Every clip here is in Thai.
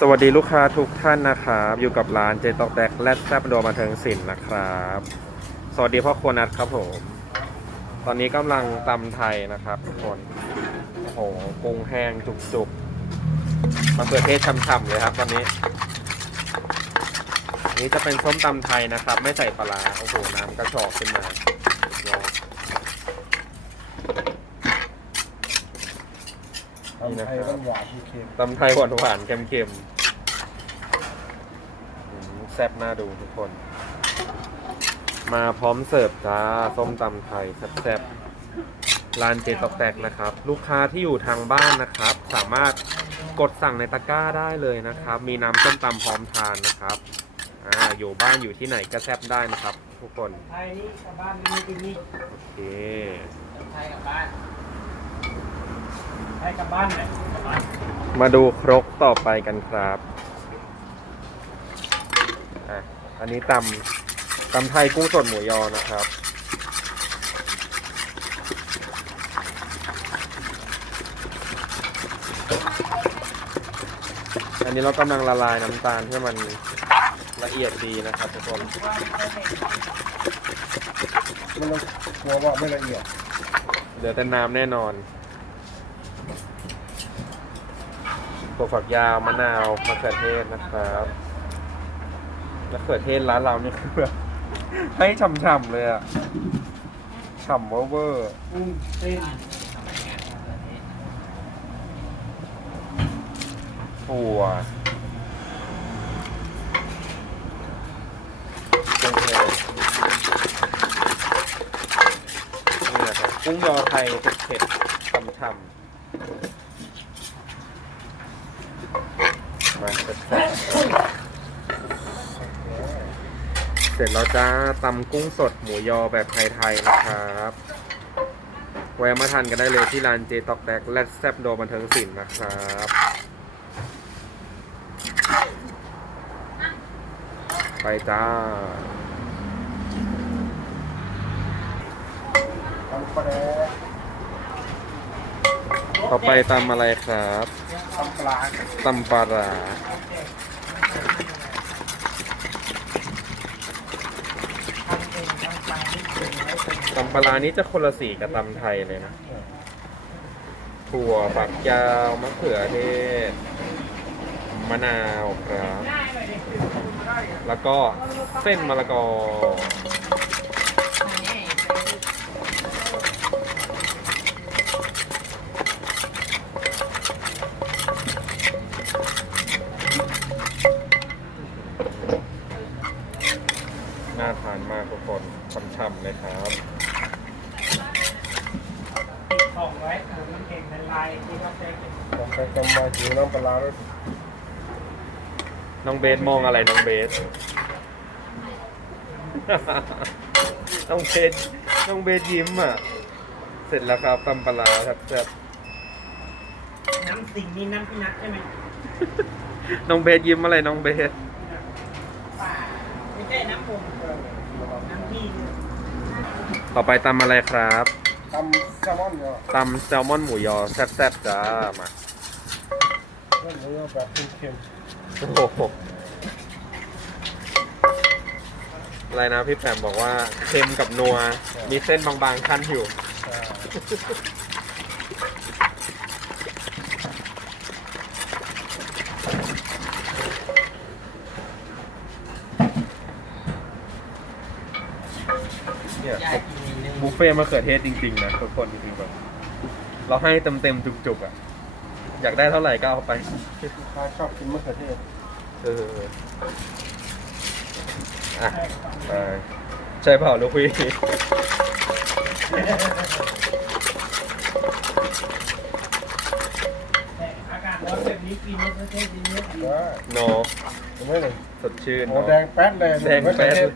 สวัสดีลูกค้าทุกท่านนะครับอยู่กับร้านเจตอกแดกและแซบโดมาเทิงสินนะครับ สวัสดีพ่อครัวนัทครับผม ตอนนี้กำลังตำไทยนะครับทุกคนโอ้โหกุ้งแห้งจุกๆมะเขือเทศฉ่ำๆเลยครับตอนนี้อันนี้จะเป็นส้มตำไทยนะครับ ไม่ใส่ปลาร้าโอ้โหน้ำกระชอกขึ้นมาลอง นี่ทำนะไทคยรับมันหวานเค็มตำไทยหวานหวานๆเค็มๆอืมแซ่บน่าดูทุกคน มาพร้อมเสิร์ฟจ้าส้มตำไทยแซ่บๆร้านเจตอกแตกนะครับ ลูกค้าที่อยู่ทางบ้านนะครับ สามารถกดสั่งในตะกร้าได้เลยนะครับ มีน้ำส้มตำพร้อมทานนะครับอ่าอยู่บ้านอยู่ที่ไหนก็แซ่บได้นะครับ ทุกคนไทยนี่กลับบ้านนี่กินนี่โอเค ไทยกลับบ้าน ไทยกลับบ้านไหนกลับบ้านมาดูครกต่อไปกันครับอะอันนี้ตำตำไทยกุ้งสดหมูยอนะครับ อันนี้เรากำลังละลายน้ำตาลให้มันละเอียดดีนะครับทุกคนๆมันต้องกลัวว่าไม่ละเอียดเหลือแต่น้ำแน่นอน ถั่วฝักยาวมะนาวมะเขือเทศนะครับมะเขือเทศร้านเรานี่คือแบบให้ฉ่ำๆเลยอะฉ่ำเวอร์เวอร์กุ้งเส้นถั่วกุ้งเทศนี่นะครับกุ้งยอไทยเผ็ดๆฉ่ำๆมาแซ่บๆ เสร็จแล้วจ้าตำกุ้งสดหมูยอแบบไทยๆนะครับแวะมาทานกันได้เลยที่ร้านเจตอกแดกและแซบโดบันเทิงศิลป์นะครับไปจ้าต่อไปตำอะไรครับทำปลาตำปลา ตำปลาร้านี้จะคนละสีกับตำไทยเลยนะ ถั่วฝักยาวมะเขือเทศ มะนาวครับ แล้วก็เส้นมะละกอ น่าทานมากทุกคนช่ำๆเลยครับ ติดของ ไว้เออมันเก่งเป็นลายที่เขาเซ็กทำไปทำมาหิวน้ำปลาร้าแล้วน้องเบสมองอะไรน้องเบส น้องเบสน้องเบสยิ้มอะ เสร็จแล้วครับตำปลาร้าครับแซ่บน้ำสิงนี้น้ำพี่นัทใช่ไหมน้องเบสยิ้มอะไรน้องเบส ป่าไม่ใช่น้ำผมน้ำพี่ ต่อไปตำอะไรครับ ทำแซลมอนเนี่ยตำแซลมอนหมูยอแซ่บๆจ้ามาเรื่องนี้แบบเค็มโอ้โหอะไรนะพี่แปมบอกว่าเค็มกับนัว มีเส้นบางๆขั้นอยู่ ๆใช่เนี่ย ยายกินนึง บุฟเฟ่ต์มะเขือเทศจริงๆนะทุกคนจริงๆแบบเราให้เต็มๆจุกๆอะ อยากได้เท่าไหร่ก็เอาไปลูกค้าชอบกินมะเขือเทศเอออะไปใช่เปล่าลูกพี่แต่อากาศร้อนแบบนี้กินมะเขือเทศดีเยอะดีได้โนเห็นไหมเลยสดชื่นโอ้เนาะแดงแป๊ดเลยแดงแป๊ดมะเขือเทศ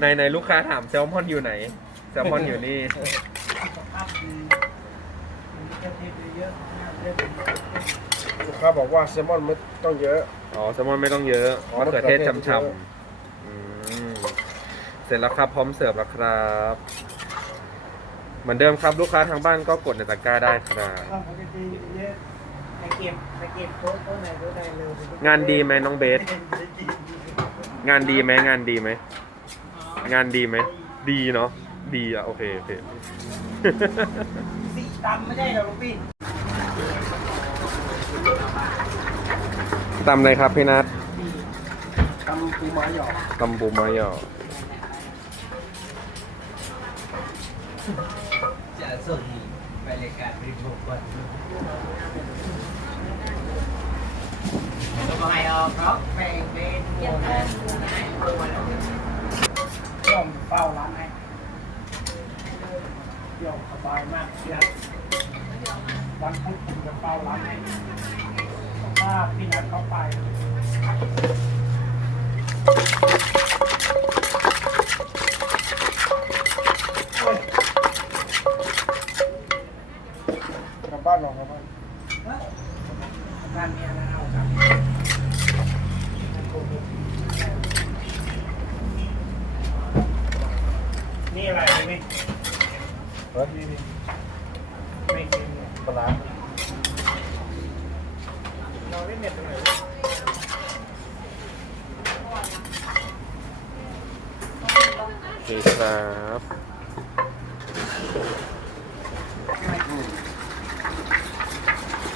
ในในลูกค้าถามแซลมอนอยู่ไหนแซลมอนอยู่นี่สุขภาพดีมะเขือเทศเยอะๆน่าเล่นลูกค้าบอกว่าแซลมอนไม่ต้องเยอะ อ๋อแซลมอนไม่ต้องเยอะอ๋อมะเขือเทศมะเขือเทศช่ำๆอืมเสร็จแล้วครับพร้อมเสิร์ฟแล้วครับ เหมือนเดิมครับลูกค้าทางบ้านก็กดในตะกร้าได้ครับข้าวปกติเยอะแกเก็บไปเก็บโต๊ะโต๊ะไหนโต๊ะใดเร็วงานดีไหมน้องเบส งานดีไหมงานดีไหม งานดีไหม ดีเนาะ ดีอะโอเค โอเค สีดำไม่ได้หรอลูกพี่ตำอะไรครับพี่นัททำปูม้าหยอกตำปูมาหยอจะส่งไปรายการบริโภคก่อนแล้วก็ให้เอาเพราะแบ่งเป็นโมนะให้ตัวแล้วย่อมเฝ้าร้าน เที่ยวสบายมากเชียววันพุธผมจะเฝ้าร้านให้ถ้าพี่นัดเข้าไป กลับบ้านหรอกกลับบ้าน บ้านเนี้ยนะเอาครับ นี่อะไรนี่ เฮ้ยไม่กินปลาร้าเราเล่นเน็ตตรงไหนโอเคครับ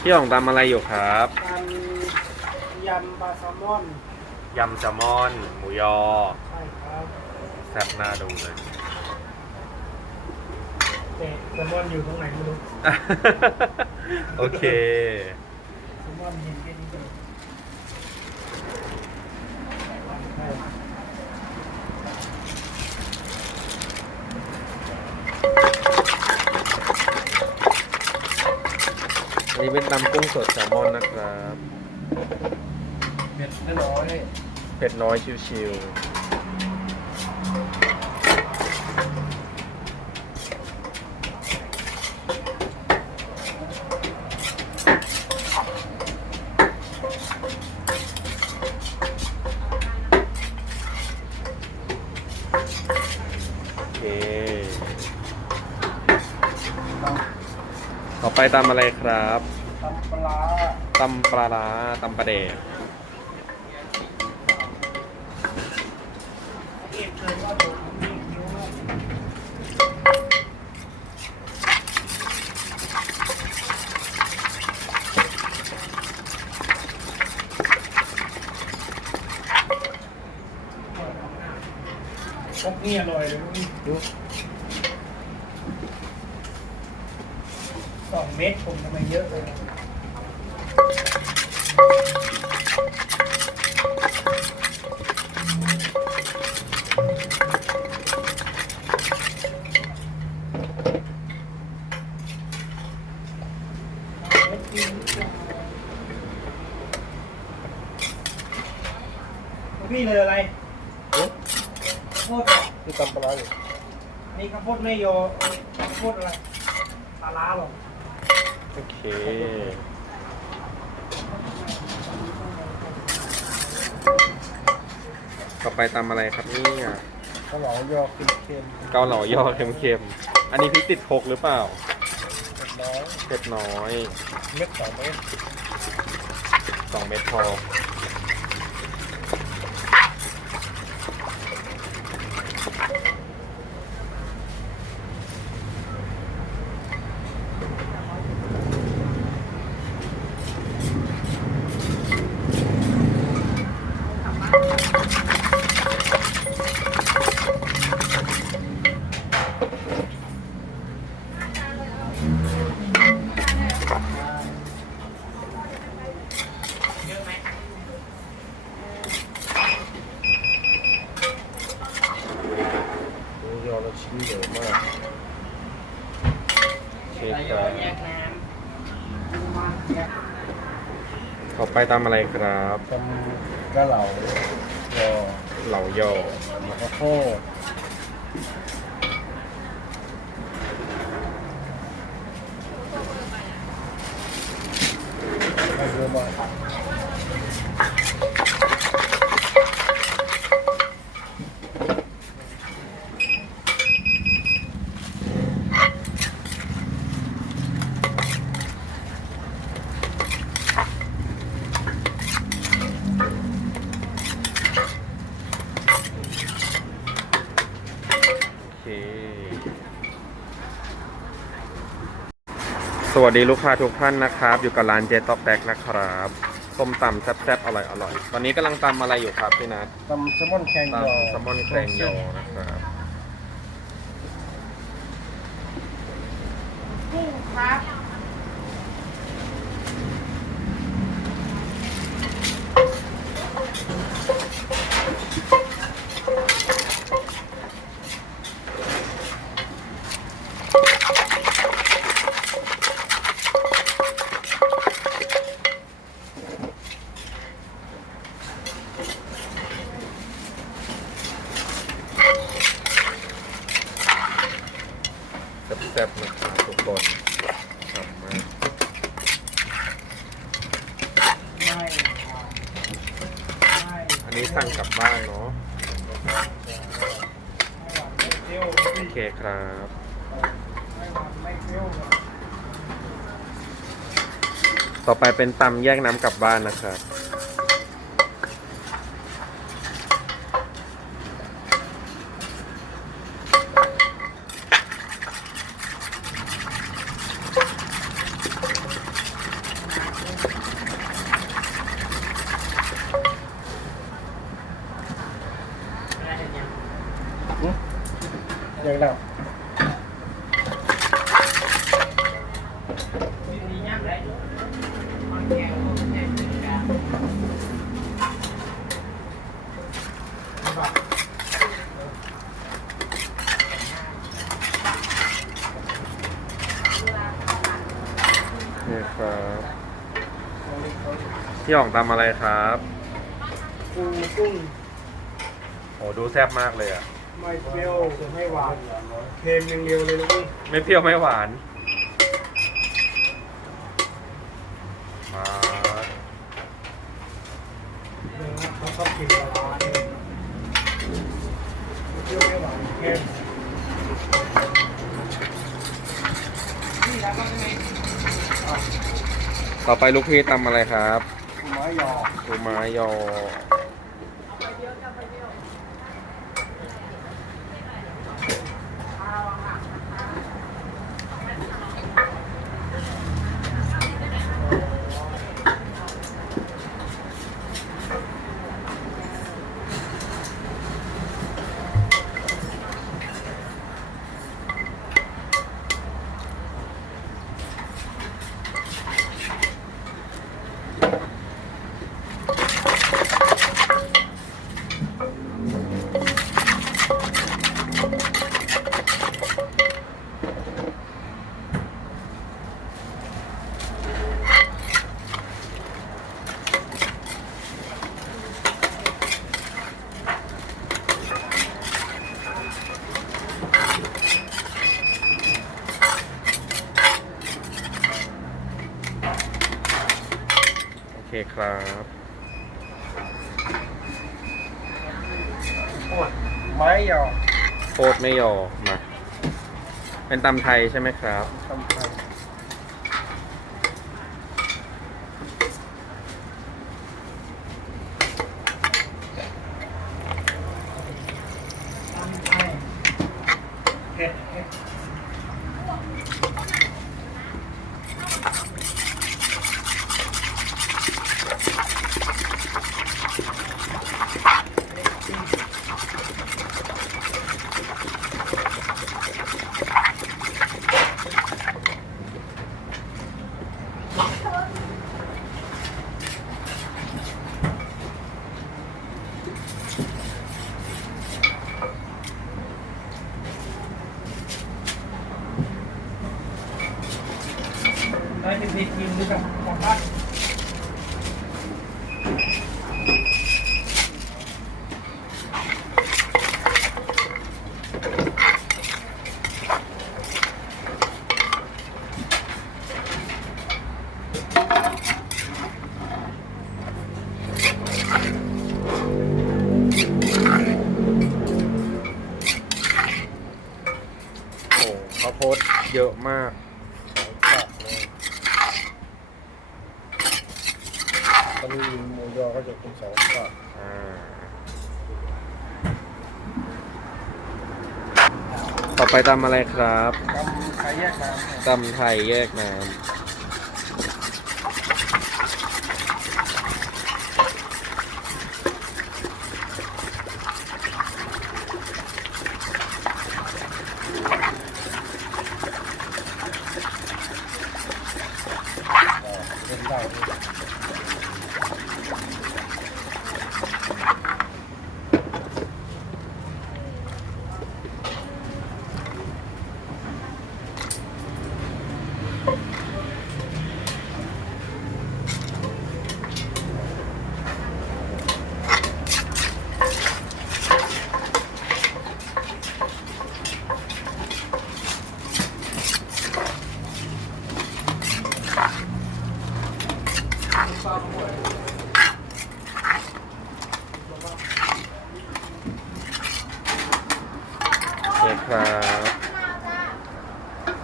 พี่อ๋องตำอะไรอยู่ครับทำยำปลาแซลมอน ยำแซลมอน หมูยอ ใช่ครับ แซ่บหน้าดูเลย แต่แซลมอนอยู่ตรงไหนไม่รู้โอเค แซลมอนเห็นแค่นี้เองอันนี้เป็นตำกุ้งสดแซลมอนนะครับ เผ็ดน้อย เผ็ดน้อยชิวๆ ไปตำอะไรครับทำปลาร้าตำปลาร้าตำปลาเดกเก็บเลยว่าผมมีคิ้วมากพวกนี้อร่อยเลยพวกนี้ดู สองเม็ดผมทำไมเยอะเลยพี่เลยอะไรข้าวโพดเหรอที่ทำปลาร้าอยู่นี่ข้าวโพดไม่โยข้าวโพดอะไรปลาล้าหรอ โอ เคต่อไปตำอะไรครับเนี่ยข้าวเหลายอเค็มเกาเหลาย่อเค็มๆ อันนี้พริกติดโคกหรือเปล่าๆเผ็ดน้อยเผ็ดน้อย เม็ดสองเม็ดสองเม็ดพอ เยอะไหม หมูยอเราชิ้นใหญ่มาก โอเค ใส่ ค ยอ รับ แยกน้ำ ต่อไปตำอะไรครับทำกะเหลายอเหลาย่อแล้วก็โคตรให้เยอะมา ค สวัสดีลูกค้าทุกท่านนะครับ อยู่กับร้านเจต็อกแตกนะครับต้มตำแซ่บๆอร่อยอร่อยตอนนี้กำลังตำอะไรอยู่ครับพี่นัทตำแซลมอนแครงยตำแซลมอนแครงยนะครับให้ค้าท โอเคครับต่อไปเป็นตำแยกน้ำกลับบ้านนะครับ อย่างหนักนี่ครับพี่หยองตำอะไรครับ กุ้งกุ้งโอ้ดูแซ่บมากเลยอะ ไม่เปรี้ยวไม่หวานเค็มอย่างเดียวเลยนะพี่ไม่เปรี้ยวไม่หวานมาเนื้อเขาชอบกินปลาร้าเนี่ยไม่เปรี้ยวไม่หวานเค็มนี่ครับก็ไม่ต่อไปลูกพี่ตำอะไรครับ ไม้ยอ ปูม้ายอ โอเคครับ ปวดไม้ยอ โคตรไม่ ยอมา เป็นตำไทยใช่ไหมครับ ตำไทย ตำไทยเผ็ดเผ็ด ได้เป็นทีทีมด้วยกันกลับบ้าน โอ้ข้าวโพดเยอะ มากตัดเลยตอนนี้หมูยอก็จะเป็นสองตัดอ่าต่อไปตำอะไรครับตำใครแยกน้ำเนี่ยตำไทยแยกน้ำ